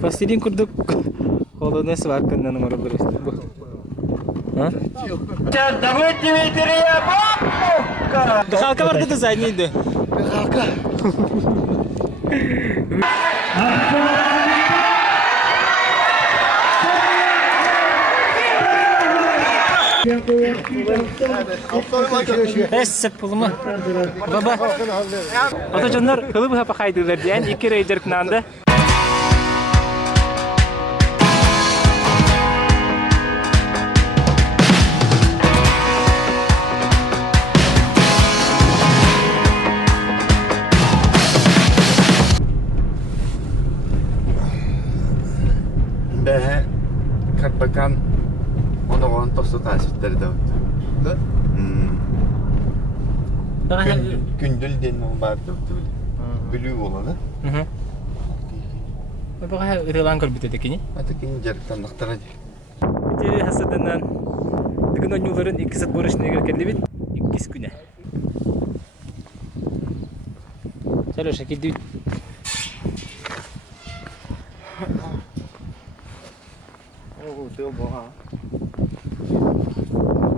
Пластилин курдук. Холодный сваркандан номер бір. А? Давайте ветерия бабка! Халка барды да заднейді. Халка. Эссеп пулма. Баба. Ата жандар кылып хапа кайдылар диян 2 рейдер кнанда. Бәһә капкан оногон тосты тасыттар да. Күндүл ден бар да. Бүлүү боланы. Баба ырылан көрбүтө декени. Ата кин жарыктан нактара ди. Те хасаданан дигин онюларын 2 сат борышнеге келди бит. 2 күнө. Сәлөшә киди.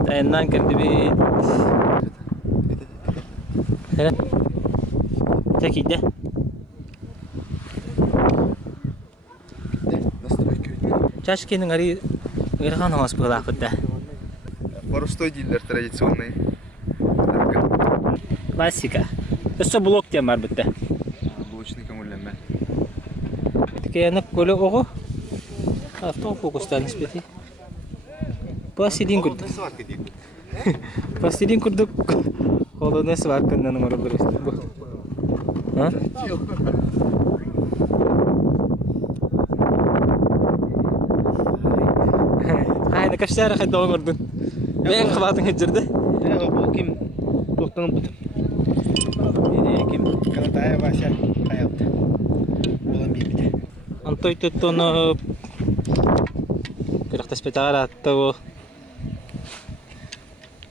Тайнан келди бит. Текиде. Чашкенин ари ырган хас булакта. Простой дилер традиционный. Классика. Өсө блок тем бар битте. Блочный көңүлләнмә. Тикене коле ого. Автофокустан испети. Пластилин курдук. Пластилин курдук. Холодный сваркандан номер бір. А? Хайна каштар хай доңордун. Мен кыбатын хеджирди. Бул ким? Токтонуп бутум. Ким? Канатая баша каялды. Булам бийбиде. Антой тоттону кырактас петагара аттабы.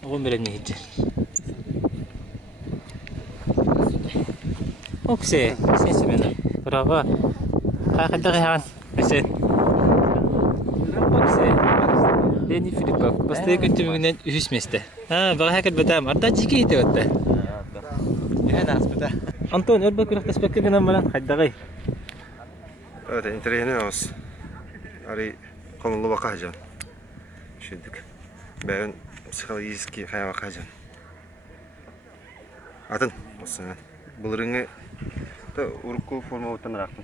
Огон берем не хеджир. Оксе, сенсимен. Браво. Кайда кайган. Сен. Оксе. Дени Филиппов. Бастай көтүмүнөн үсместе. Бага хакет бетам. Арта жики ите өттө. Нас бета. Антон өрбөк кырактас пекке гана менен кайдагай. Это интерьерный ари конулу бакажан. Шүдүк. Бәрін психологический хая бакажан. Атын осына. Булрыңы та урку форма утан рактым.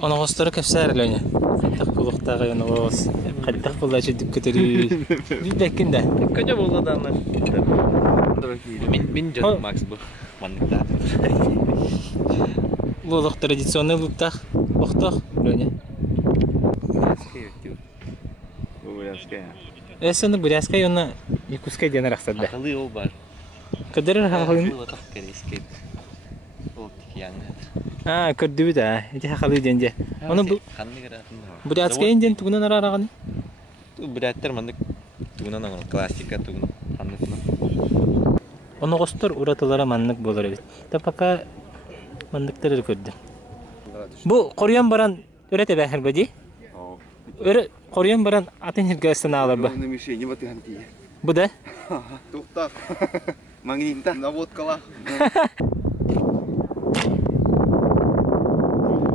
Она гостары кепсәр ләне. Хәтта кулыктагы яны гос. Хәтта куллачы дип көтөрү. Бибеккендә. Көҗә булды да аны. Мин жан Макс бу. Мандыкта. Бу лук традиционный луктах. Охтах ләне. Эсене буряска яны Якутская ден рахсатда. Акылы ул бар. Кадер хакын. Ул так керескет. Ул тикяны. Көрдү да. Эти хакылы денде. Аны бу Ханны керәтен. буряска инден тугунан араганы. Буряттар мандык тугунан аңа классика тугунан ханны. Аны гостор уратылары маннык болор бит. Та пока мандыктар көрдү. Бу корьян баран өрете бәхер беди. Өрө корьян баран атын хиргәсен алып. На мишени вот ганти. Бу да? Туктап. Магнитта. Наводкала.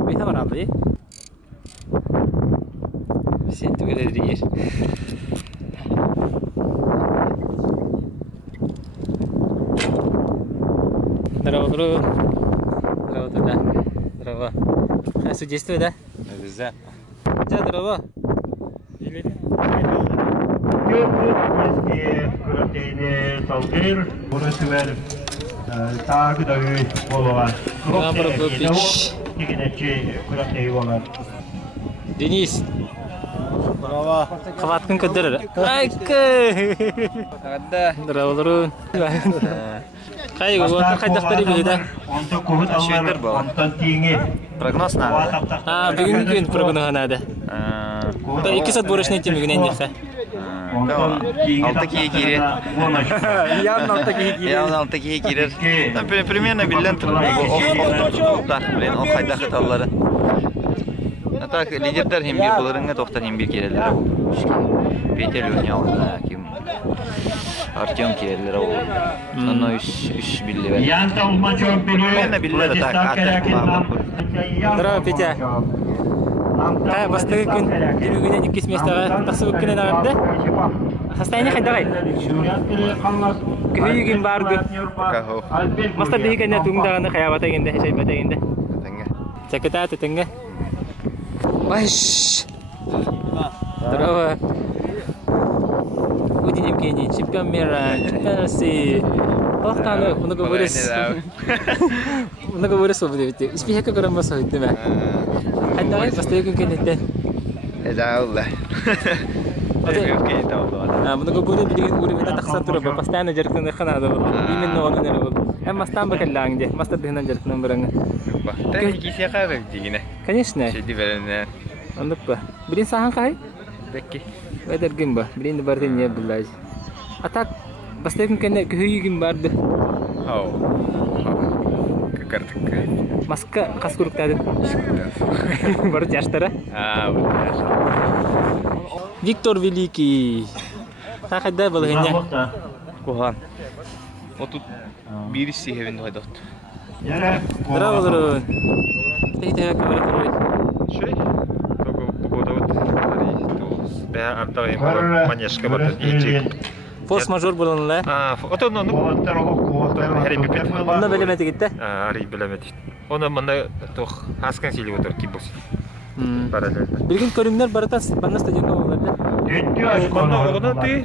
Беха бар алды. Сен түгелер дигер. Здорово, друг. Здорово, да. Здорово. Судейство, да? Обязательно. Да, здорово. Күрәтейне салгыр, бурысыбер тагы да үй болған. Игенече күрәтей болған. Денис. Здорово. Хваткын көддер. Айкы. Здорово, друг. Кайгы, вот кайдактары бейді. Онты көбіт алар, онтан тиңе. Прогноз надо. Бүгінгі күн прогноз надо. 2 сат борышный тем бүгінен десе. Altta kiye girer. Yarın altta giyik Yağın altta kiye girer. Примерно bilden tuttu. Doktor bilen o hayda hataları. Hatta liderler hem bir bularına doktor hem bir girerler. Peter Lunyav'da kim? Artyom girerler o. Sonra üç billi ver. Yanta olma çok biliyor. Ben de billi de tak atak kulağım. Bravo, Petya. Ha, бастығы күн жүргенен 2 местаға тасы бүккенен ағарды. Состояние қайдағай? Күйігін барды. Мастар дейі кәне туғындағаны қаябата кенде, шайбата кенде. Чакыта түтінгі. Баш! Здорово. Удин Евгений, чемпион мира, чемпион России. Аллахтаны, много вырос обыды. Испехека көрінбас ойды ма? Қайдағай, бастығы күн кенеттен. Эзаулла. Много будет билген уровень тақсар тұрып, постоянно жарықтан қанады бұл. Именно оның әрі бұл. Әм мастан бақыллағыңде, мастар дығынан жарықтан біріңі. Тәхникесе қағыр дегені. Конечно. Шеді бәрінен. Ондық ба. Білен саған қай? Бәкке. Өдіргін ба. Білен барды не білләж. Атак, бастығы күн кәне күйігін барды. Ау. Какартық. Маска қас көріктәді. Барды жаштары. Виктор Великий. Тақайда бұл ғыне. Кухан. O тут birisi evinde haydattı. Здорово, здорово. Тәйті камера тұрой. Şey, погода вот, да, артаем манежка вот эти. Форс-мажор болунула. Вот он, харипипет. Онда білеметі кетті? Ари билемedi. Onu bana toh haskan sili otur kibus. Paralel. Bilgin körümler baratan bana stadionda olurdu. Onu ты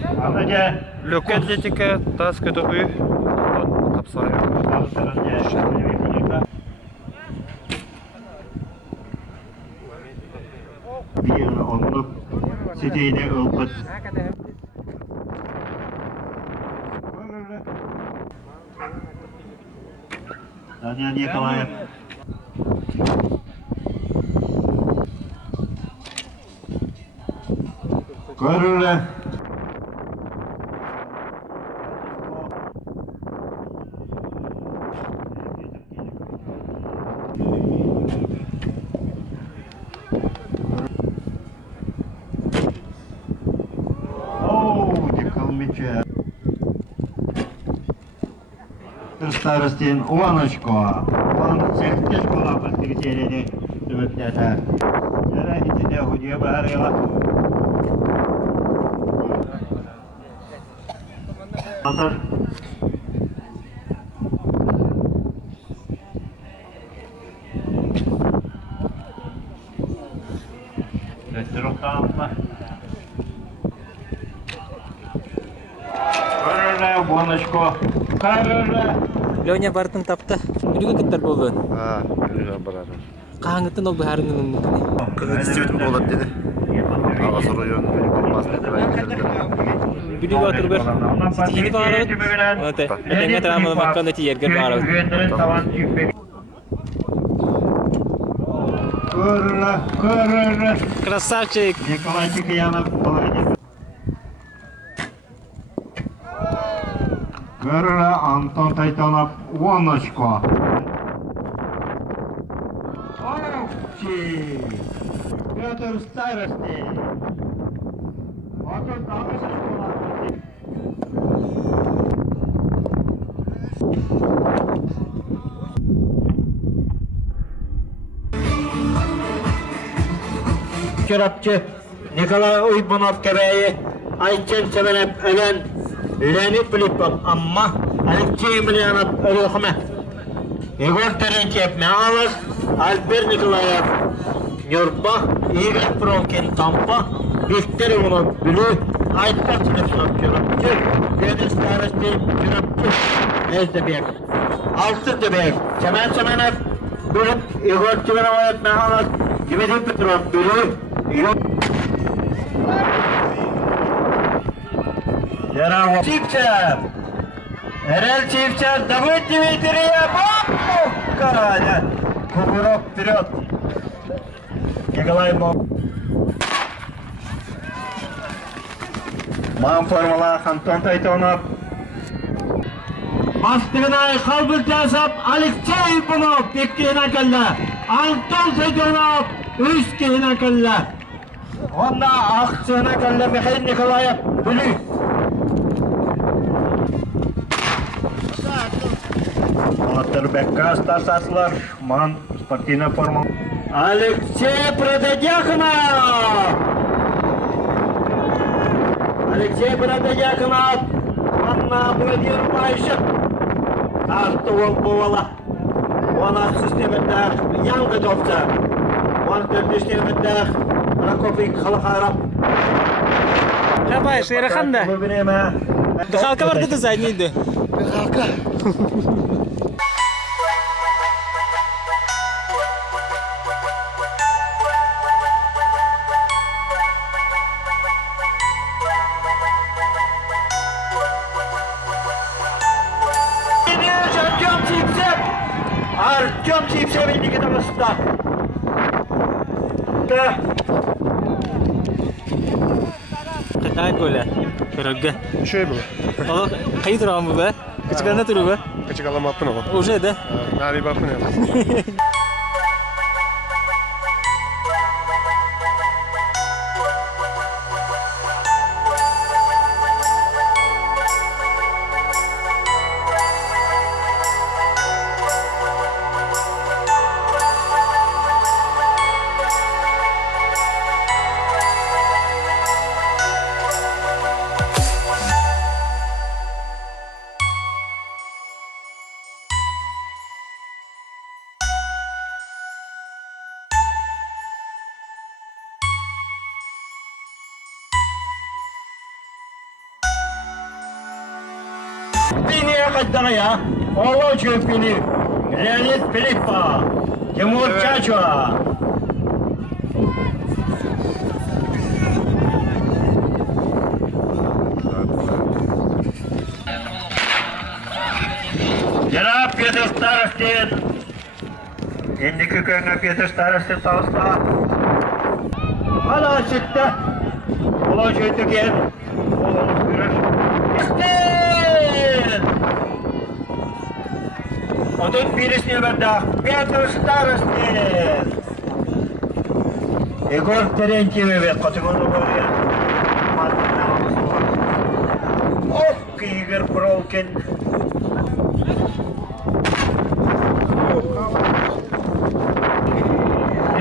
лёгкая таска тобой. Kapsaya. Bir onluk siteyde ılpıt. Daniel Nikolaev. Görürler. Мяча. Старостин Уаночко. Он сехтеш кола подкритерине дөвөттәтә. Яра итидә худия барыла. Атар. Өттөрөктәнме? Уаночко. Лёня бартын тапты. Бүлігі кіттер болды. Білген барады. Қағыңыттын ол бұхарының мүмкіне. Институтым болады деді. Ағасыр ойын болмасын деп айтып. Бүлігі отыр бір. Сетихini bağırır. Öte. Ötenge travmalı makkanda tiyerge bağırır. Көрілі. Красавчик. Николай Тихиянов, молодец. Көрілі Антон Тайтанов, Уаночко. Петр Старостин. Отыр дамысыз болады. Kerapçı Nikolay Uybanov kebeği Ayçen Sevenep ölen Leonid Filipov amma Alexey Emelianov ölüxme Igor Terenchev Mealov Alper Nikolayev Nyorba Igor Provkin Tampa Viktor Ivanov Bülü Aytlar Çinefsov Kerapçı Deniz Starostin Kerapçı Ezdebek Altındebek Semen Semenov Bülüp Igor Çivenovayev Mealov Dmitry Petrov Bülü Ярослав Чипчев! Эрел Чипчев, добыть Дмитрия! Бомбка! Кувырок вперед! Николай Мов. Ман формула Антон Тайтонов. Бастығынай қалбыл жасап Алексей Ипунов беккен акылла. Антон Тайтонов өскен акылла. Онда ақсын акылла Михаил Николаев бүлі. Батырбекка старсасылар. Ман спортивный формула. Алексей Прододяхонов! Алексей Прододяхонов! Анна Владимир Майшық! Арты ол болала. Оны системінде яңғы допса. Оны төртештемінде Прокофьев Халықарап. Қапай, шайрақанда. Дұхалқа барды да заднейді. Дыхалка. Артем Чипсев Никита Москва. Да. Қай көйлі? Көрілгі. Şey bu. Ол қай тұрған бұл бә? Кішканда тұру бә? Kaçık alamadın o. Уже, да? Nari bakın ya. Линия Каддая, Олочев Филипп, Леонид Филиппа, Тимур Чачуа. Жара Петр Старостин, Индики Кönga Петр Старостин Сауста. Hala çıktı. Olacak tüken. Oğlum görür. Отут пирісні вода, Петр Старостин. Егор Терентьевич, Котигону говорит. Ох, Игорь Бровкин.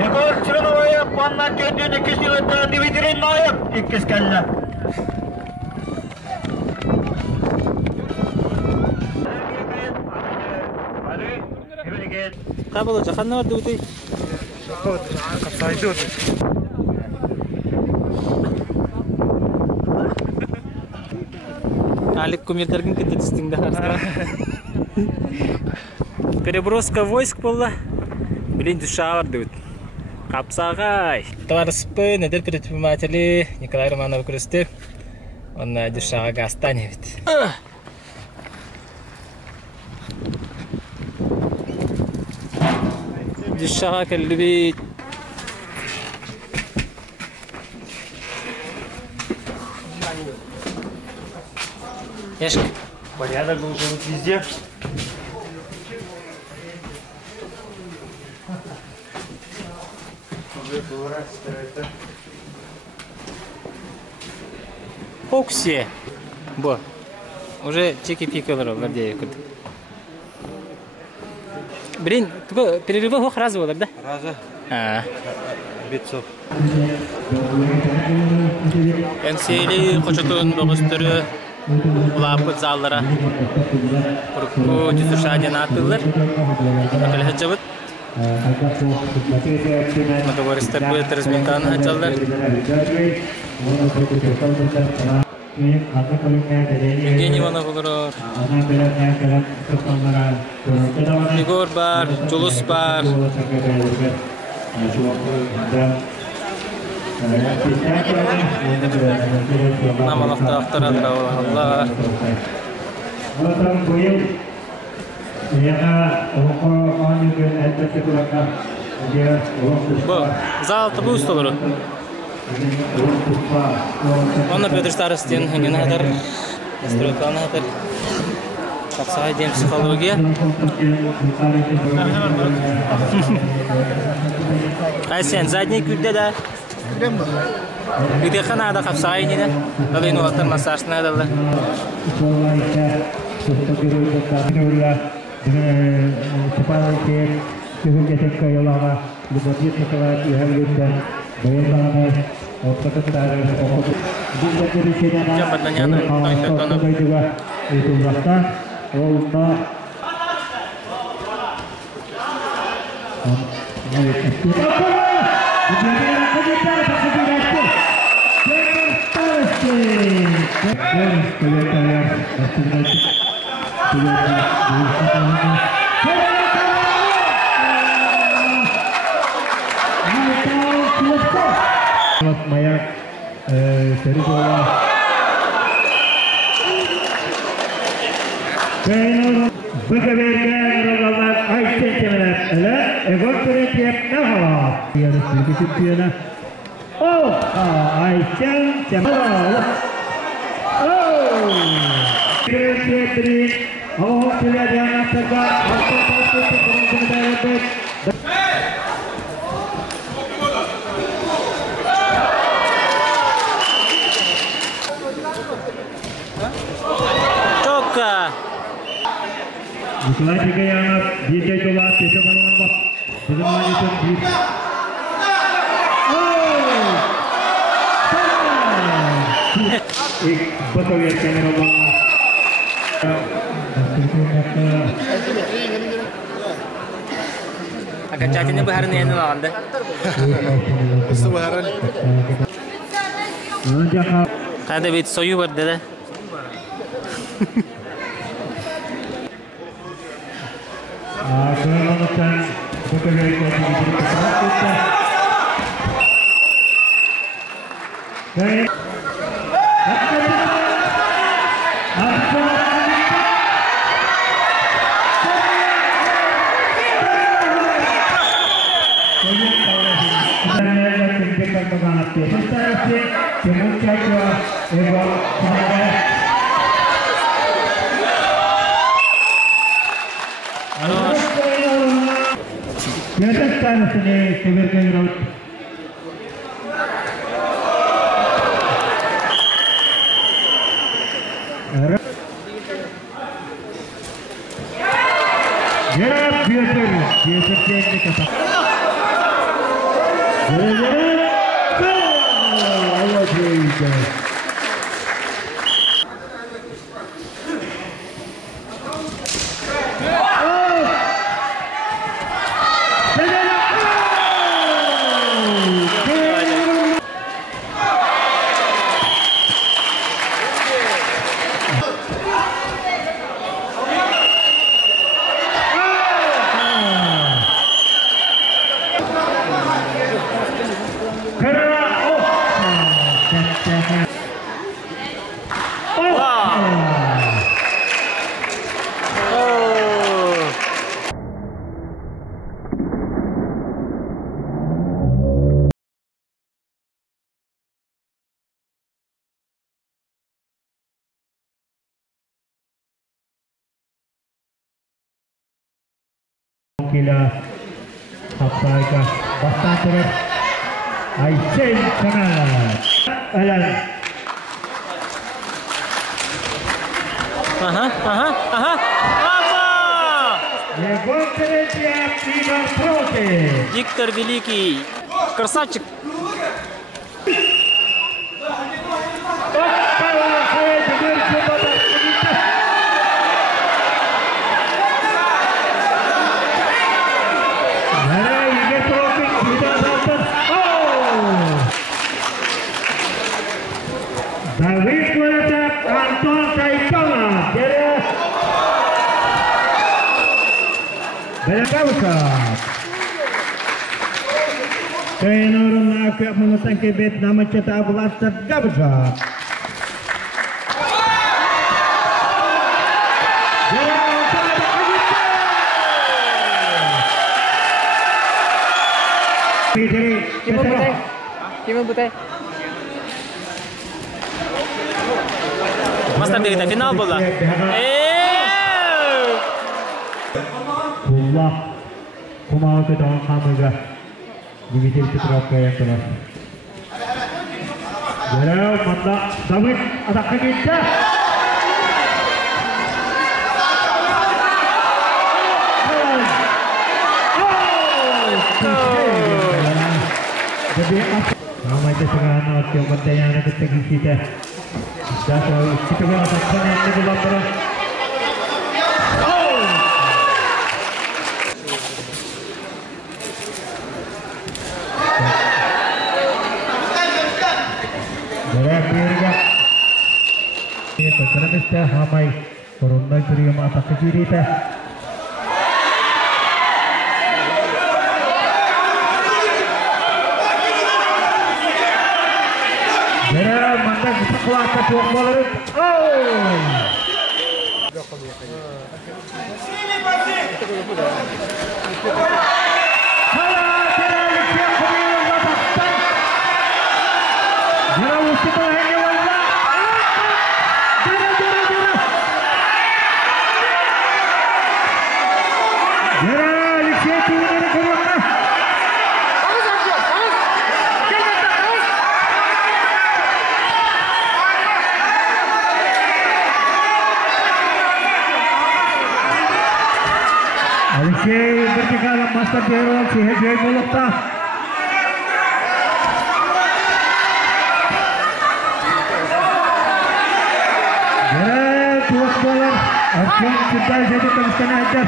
Егор Черновая, Панна Кендюн, Кисилета, Дмитрий Ноев, Икискалла. Қай болды, жақанна барды өтей? Kapsaydı o. Алик кумирдерген кетті түстіңді қарсыға. Переброска войск болды. Білін дүша барды өт. Қапсағай. Товарыспы, недер предприниматели Николай Романов көрісті. Оны дүшаға гастан ебет. Дүшаға кәлі бейт. Яшка. Порядок должен быть везде. Фокусе. Бо. Уже чеки-пикалар вардея күрді. Блин, перерывы хоқ разы болар, да? Раза. Бетсов. Әнсейлі қочытын бұғыстыры ұлапыт заллара құрыққы жүзішаден атылыр. Әкілі жабыт. Договористер бұйты разменканы хачалдар. Евгений Иванов олар. Егор бар, Жулус бар. Намалақты ақтарадыр Аллах. Бұл, зал тұбы ұсталыры. Он Петр Старостин, Нинатор, Стройпланатор. Таксай дем психология. Айсен, задний күлде да. Где Канада капсай не да? Алай ну алтын массаж надо. Maya Serigola Bıkıverken rogalar ayten kemeler ele egol törek ne hava yarı sürgü tüpüyene ayten kemeler Kırıkiyetleri Allah'ın tüyler yanatırda Altın kurumunu dayatıp Setelah 3 yanat, bir de dolar, tese falan bak. Bizim maalesef bir... İlk bakıver kamera bana. Akan cacingnya baharan yang nolanda. Itu baharan. Kada bit soyu var dede. Kırılmışsan bu kadar yaklaşık bir kısmak tuttu. Ve... Biasa tanesini seberkan raut. Gerap biasa teknik kata. Allah berikut. Kila Hapaika Bastatur Aysen Kanal Alan Aha. Apa? Конференция Иван Против. Виктор Великий. Красавчик. Давид Кулатов, Антон Тайконов. Белякаука. Кайнорун Акып Мунасанки бет намачата Властов Габжа. Gimana butai? Мастер дегенде финал болды. Kullah kumağı kedan kamıga dividir tutup koyaklar. Görev manda David atakka gitti. Jadi ramai terserangan waktu yang bertanya kita kita. Jatuh kita kan atakkan yang di dalam. Terusnya ramai corona beri mata ke kiri teh. Jera mantan sekolah ketua bola. Alexei bertiga master hero si Hejai Molokta. Dua bola Arjun kita jadi teruskan aja.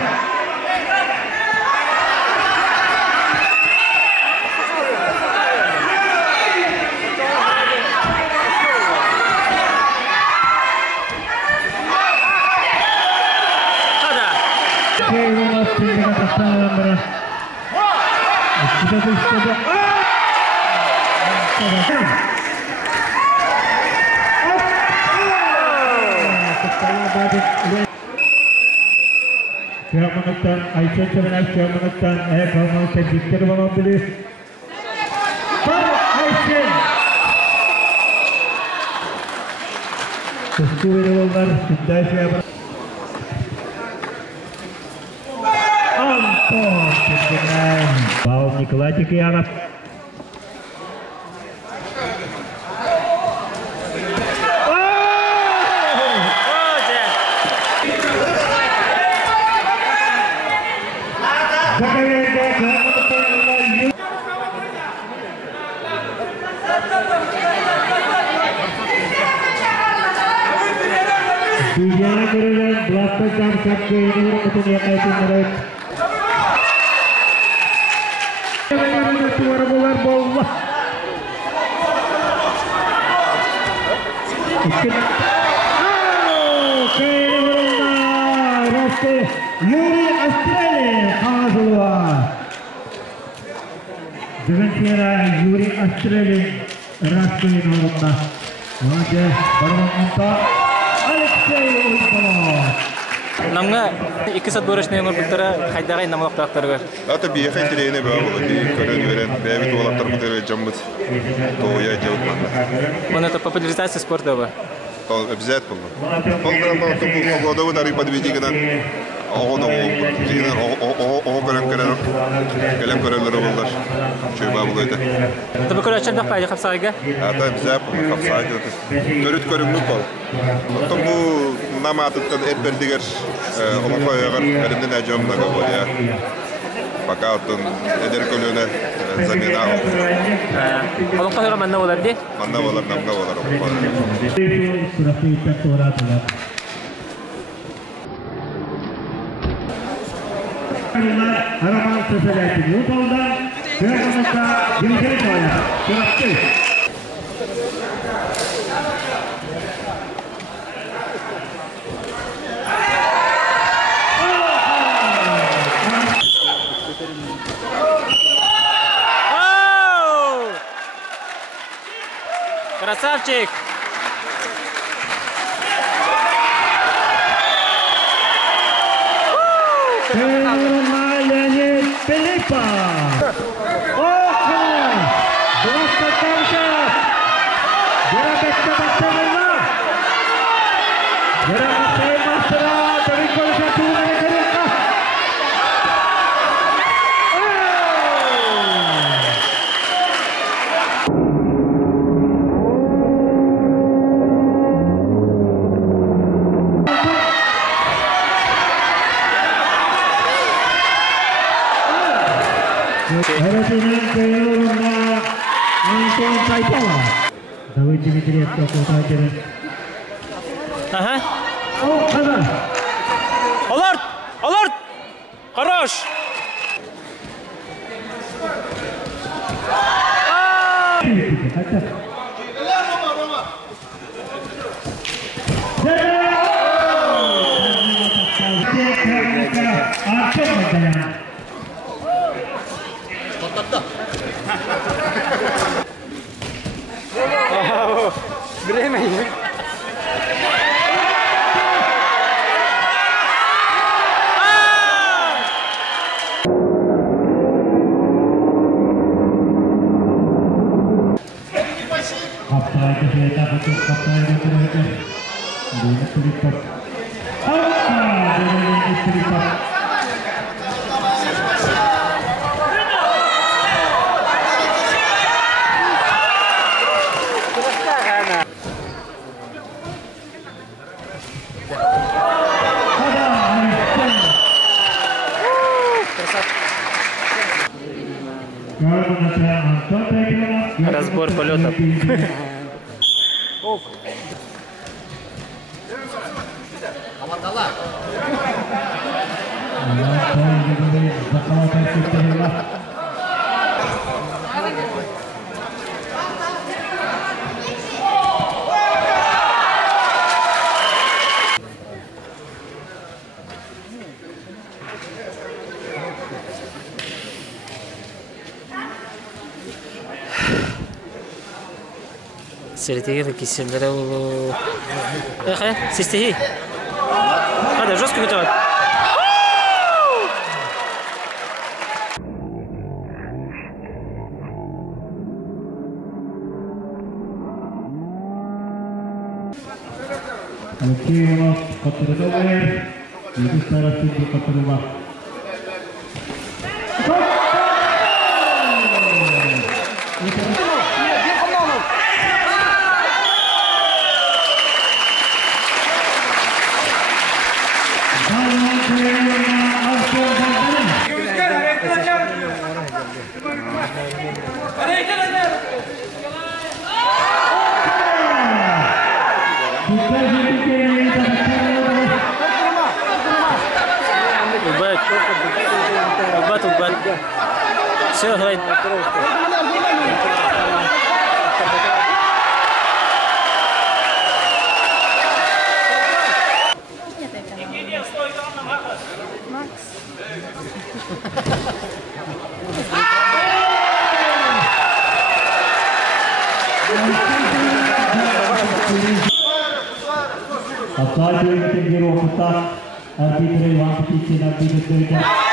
Dia menekan Aisyah Cemenas, dia menekan kalau mau sedikit mau beli per Aisyah sesuai dengan sudah siapa Anton Cemenas bau Nikolai Kiamat Dijana keren belakang jam sabtu ini untuk yang itu mereka. Ini suara bola. Ikut. Keren Raste Yuri Australia Hazwa. Dengan kira Yuri Australia Raste Norma. Wajah baru untuk Намга 2 борышный өмір бұлтыра қайдағай намалықтақтарға. Ата бияқ интерейіне бәу болды, көрін өрен, бәйбіт олақтар бұтыры жамбыт, тоғыя жауып маңда. Он это популяризация спорта ба? Обязательно. Ол қоғадауы дары подведігінен оғын оғын жегінен көлем көрелері болдар. Чөйба бұл өйді. Ты бүкіл өтшілдік бәйді қапсағыға? Ата обязательно қапсағыға. Төріт көрімлік бол. Оттың бұл наматыттан әт бердігер олыққа өйіғар әлімден әжуымнаға бол, я. Пока оттың әдер көліне замена алды. Олыққа өйіға манна болар де? Манна болар, намға болар. Harapan sesuatu Yudolda Bermanata Dirjen Saya Surakti Красавчик! Leonid Filipa. Oke, dua sekali. Dia baca-baca Ага. Аларт! Аларт! Хорош! Разбор полетов. Сертиги киселләре ул. Әхә, систеги. Хәдә жестко көтәбез. Окей, который и старается который Убат. Все, давай. Applaud during the Tengiru Okutta, arbitral 115 arbitral.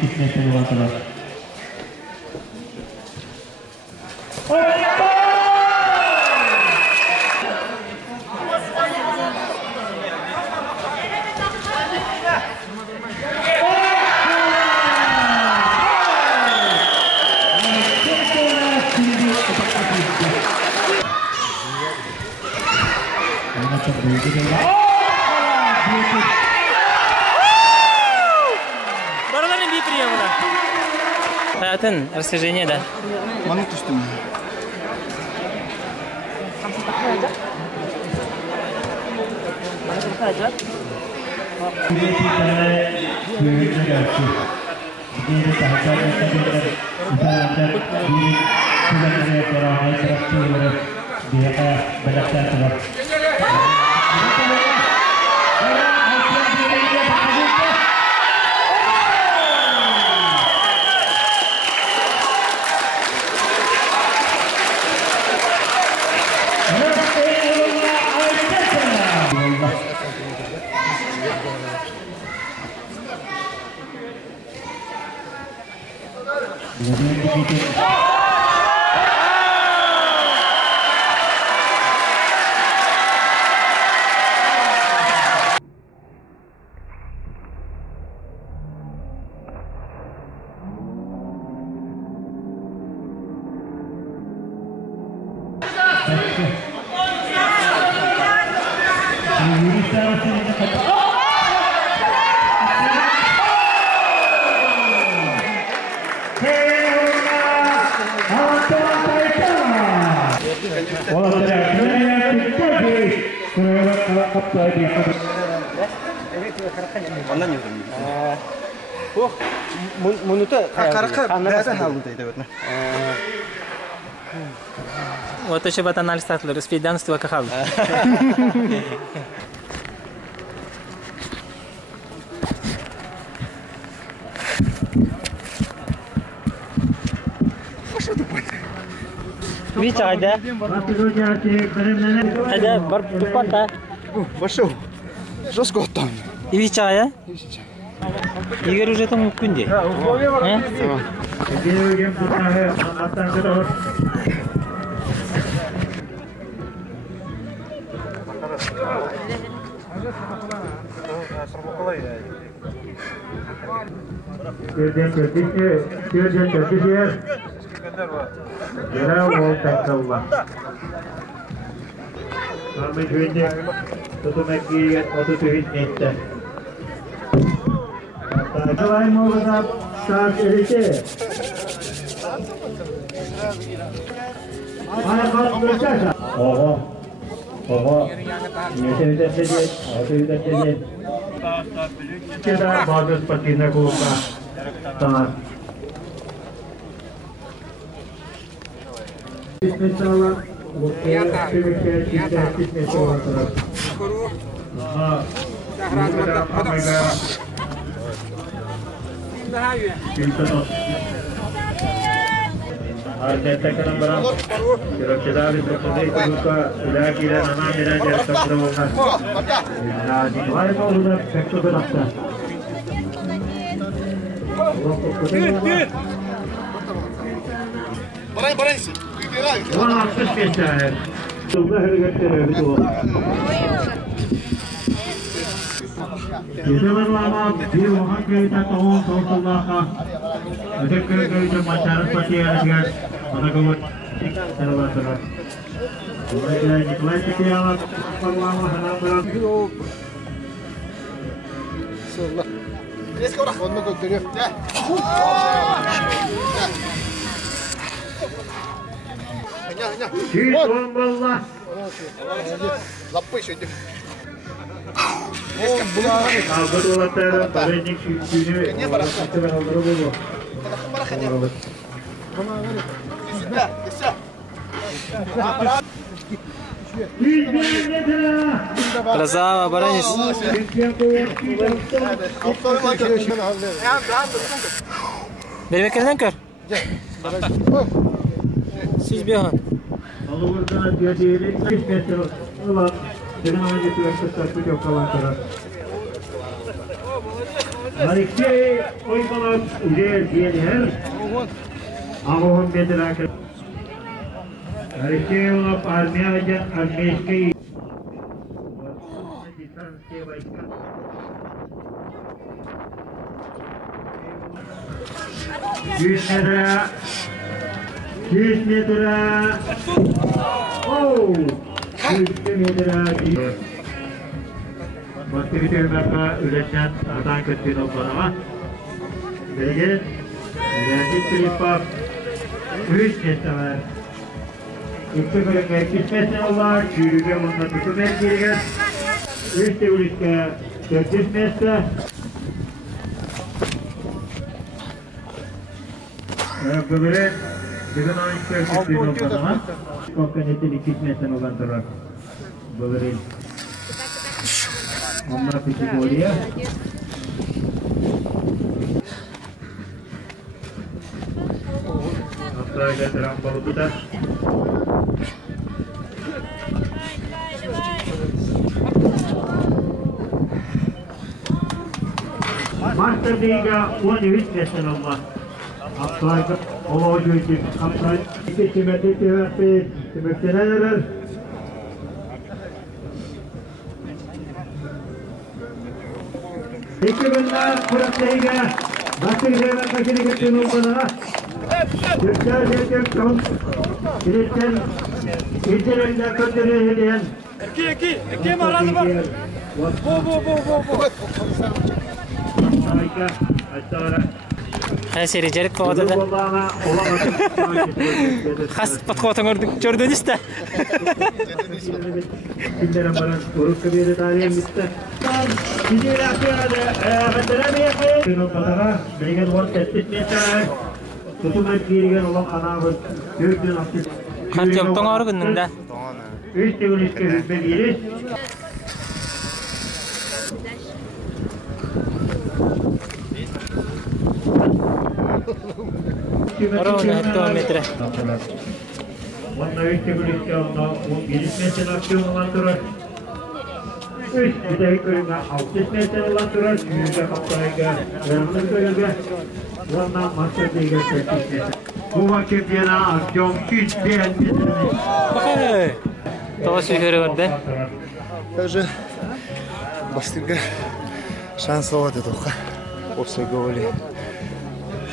कितने से हुआ था Бараларын биприя була. Таятын расскажение да. Манут üstüme. Вот еще вот анализ статула, распределенность вакахал. Видите, айда? Айда, бар тупата. Пошел. Жестко там. И видите, айда? Игорь уже там кунде. Красава, баранец. Benim ekrandan kır. Siz bir an. Alıvırdan diğeri 5 metre olan senin önceki vestasyon yok kalan kadar. Harikçe oymalar ucaya diğeri her. Ağabeyim bedir akıl. Harikçe olap armiya ajan armiyeskei. Yüz metre. 100 metre. Oh! 100 metre. Başka bir tevmaka üreten atan kötü noktalama. Belge. Geldik Filipap. 100 metre var. İlk bölümde 2 metre var. Yürüge bununla tutumet girgen. 3 devletke 400 metre. Böyle dengan orang yang pertama, kompetensi di fitness dan obat Böyle Omra psikologi. Aslında terang baru da. Master Liga 13 metre olmaz. Aktarga oloğu için kaptan iki kıymetli tevaffi tümükteneler. İki günler Kıratlı'ya nasıl hemen kaçını gittiğini olmadan Türkler Türkler son Kilis'ten İzmir'den kötülüğü hediyen İki mi aradı bak? Bu. Harika. Hatta Ha sericelik kovada da. Has patkotan gördünüz de. Kimlerin bana uruk kabiri tarihin bitti. Bizi ilahtiyada hatırlamı yapayım. Günün patara, beygen var testit meşay. Tutumet girigen olan kanağın gördüğün aktif. Kaç yıl ton ağrı gününde? Üç devil iske hüzme giriş. Ara onu hatta metre. Onunla üç devil iske onunla giriş meşen aksiyon olan durar. Üç bir körünge 60 metre olan durar. Yüzde kaptanıga verimli körünge. Ondan maksatıyla testit. Bu vakit yana aksiyon hiç beğenmediniz. Bakın. Toğuz yürü vardı. Даже бастырга шанс болады тоқа. Осы голи.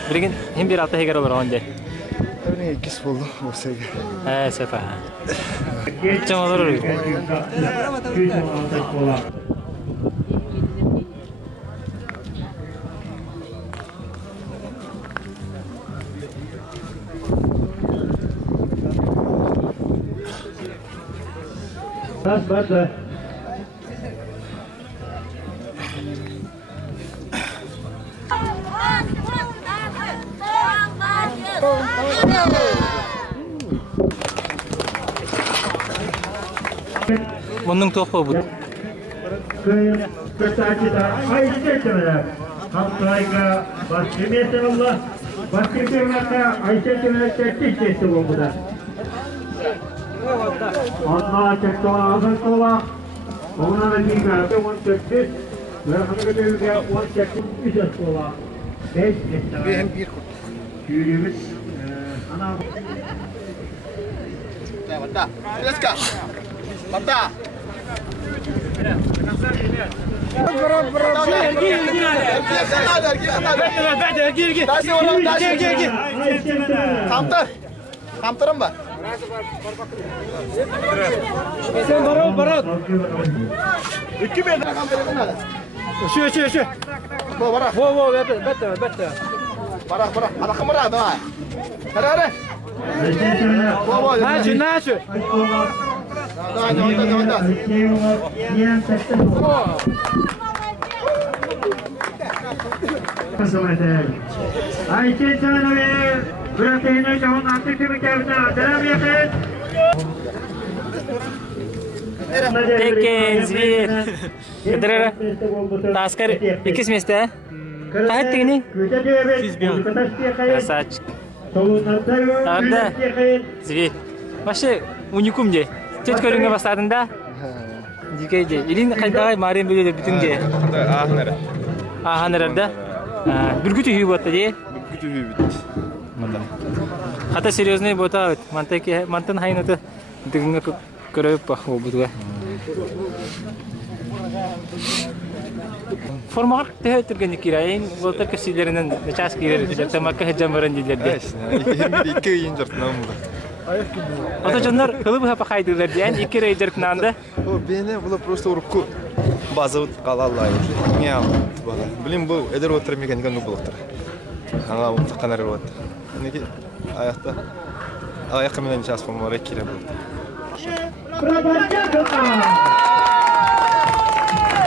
Bir gün hem bir altı heger olur onde. Әрине екіс болды осыга. Ha sefa. Çam olur. Bas. Bunun topu bu. Kırtaçıda ayıcı etmeler. Kaptayga başkemiyeti Allah. Başkemiyeti ayıcı etmeler testis etti bu da. Allah çekti ola, azat ola. Ona da bir garip, on çekti. Ve hangi devre on çekti, üç et ola. Beş etti. Benim bir kurt. Yürüyümüz. Ana. Бата. Леска. Бата. Kamtarım var. Sen barot. İki mi? Şu. Bu bara. Bette. Bara. Ada kamera da. Hadi. Bu. Ha, şu. Da. Ayşe Çağrı'ya bırakın çoğun artık kimliklerine devam yapın. Tekken, zvir. Kadar taskar ikis meste. Kahat tekni? Красавчик. Arda. Zvir. Başı unikum je. Çet körünge bastadında. Dike je. İlin kaydağı marin böyle bütün je. Ahанарда. Бүргүтү хүй болот же. Хата серьезный бота. Мантан хайнаты дыгынга көрөп бак болбутуга. Формага тетирген кирайын болтор кесилеринен час кирер. Тамакка хеджамаран дилерде. İki yiyince artık Ата жандар кылып хапа хайдылар диян эки рейдеркнанда. Beni bu просто urku bazı kalallar. Niye bana? Bilin bu eder otur mekanika nu buluttur. Anga bu takanar var. Neki ayakta ayak kemiren ças formu var kire bu.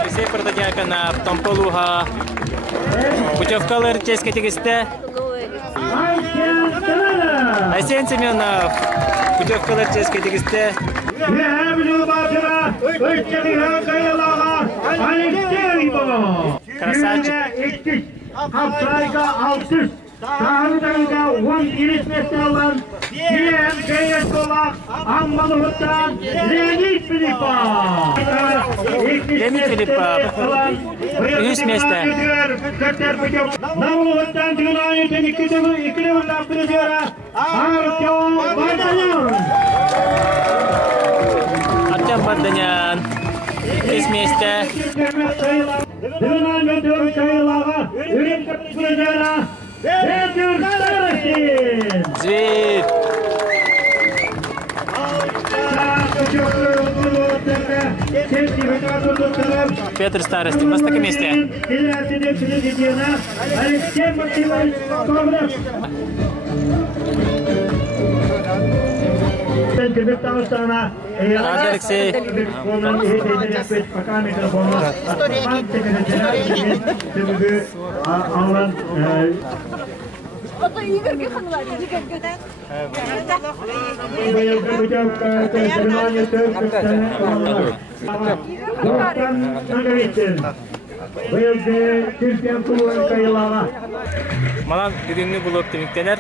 Все продадяка на Тамполуха. Путевкалар честь категисте. Айсен Семенов. Путевкалар честь категисте. Красавчик. Kaptayga 600 Sağlıklarında 10 iriş mesleğinden diyen gayet olan Ammalıhut'tan Leonid Filippa. Leonid Filippa. Üst mesleği. Navluhut'tan Dünayet'in ikili vurdan prizora Artyom Vardanyan. Artyom Vardanyan. Üst mesleği. Dünayet'in kayılağı ürün prizora Peter Starostin. Zvit. Peter Starostin. Baştaki mesleği. Alexey. O da iyi bir konular. Malam бүгүнкү бул оптимиктенер.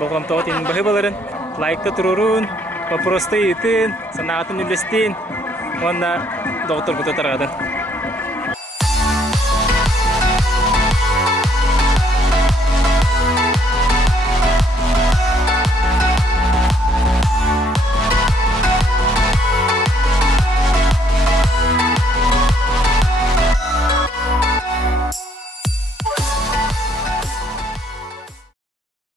Болгом тоотин бахы баларын. Лайкка турурун, вопросты итин, санаатын үлестин. Онда доктор бутатаргадын.